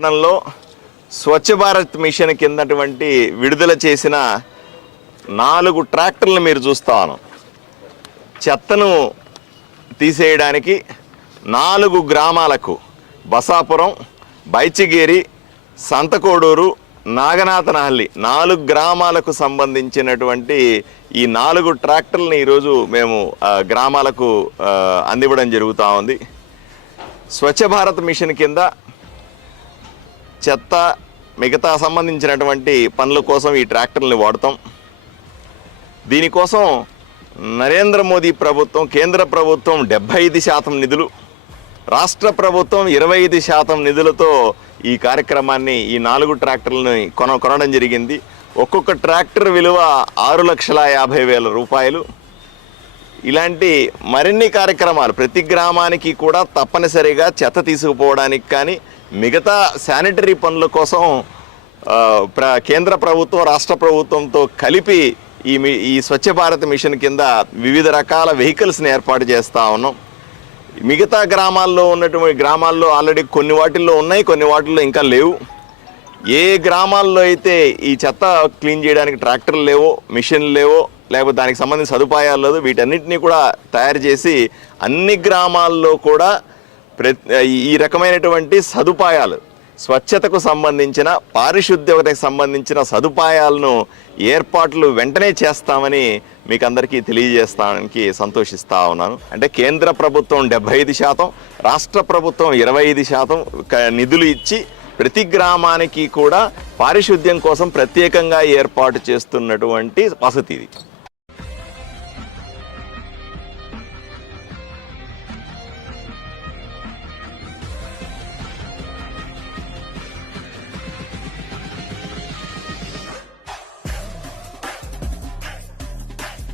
పట్టణంలో స్వచ్ఛ భారత్ మిషన్ కిందటువంటి విడుదల చేసిన 4 ట్రాక్టర్లు మీరు చూస్తాను. చెత్తను తీసేయడానికి 4 గ్రామాలకు బసాపురం, బైచిగేరి, సంతకోడూరు, నాగనాథనహల్లి 4 గ్రామాలకు సంబంధించినటువంటి ఈ 4 ట్రాక్టర్లని ఈరోజు మేము గ్రామాలకు అందివ్వడం జరుగుతూ ఉంది. స్వచ్ఛ భారత్ మిషన్ కింద చెత్త మిగతా సంబంధించినటువంటి పనుల కోసం ఈ ట్రాక్టర్ని వాడుతాం. దీనికోసం నరేంద్ర మోదీ ప్రభుత్వం, కేంద్ర ప్రభుత్వం 75% నిధులు, రాష్ట్ర ప్రభుత్వం 25% నిధులతో ఈ కార్యక్రమాన్ని, ఈ 4 ట్రాక్టర్లను కొనడం జరిగింది. ఒక్కొక్క ట్రాక్టర్ విలువ 6,50,000 రూపాయలు. ఇలాంటి మరిన్ని కార్యక్రమాలు ప్రతి గ్రామానికి కూడా తప్పనిసరిగా చెత్త తీసుకుపోవడానికి కానీ మిగతా శానిటరీ పనుల కోసం కేంద్ర ప్రభుత్వం, రాష్ట్ర ప్రభుత్వంతో కలిపి ఈ స్వచ్ఛ భారత్ మిషన్ కింద వివిధ రకాల వెహికల్స్ని ఏర్పాటు చేస్తూ ఉన్నాం. మిగతా గ్రామాల్లో ఆల్రెడీ కొన్ని వాటిల్లో ఉన్నాయి, కొన్ని వాటిల్లో ఇంకా లేవు. ఏ గ్రామాల్లో అయితే ఈ చెత్త క్లీన్ చేయడానికి ట్రాక్టర్లు లేవో, మిషన్లు లేవో, లేకపోతే దానికి సంబంధించిన సదుపాయాలు లేదు, వీటన్నిటినీ కూడా తయారు చేసి అన్ని గ్రామాల్లో కూడా ఈ రకమైనటువంటి సదుపాయాలు, స్వచ్ఛతకు సంబంధించిన, పారిశుద్ధ్యతకు సంబంధించిన సదుపాయాలను ఏర్పాట్లు వెంటనే చేస్తామని మీకు అందరికీ తెలియజేస్తానికి సంతోషిస్తూ ఉన్నాను. అంటే కేంద్ర ప్రభుత్వం 75%, రాష్ట్ర ప్రభుత్వం 25% నిధులు ఇచ్చి ప్రతి గ్రామానికి కూడా పారిశుద్ధ్యం కోసం ప్రత్యేకంగా ఏర్పాటు చేస్తున్నటువంటి వసతి ఇది.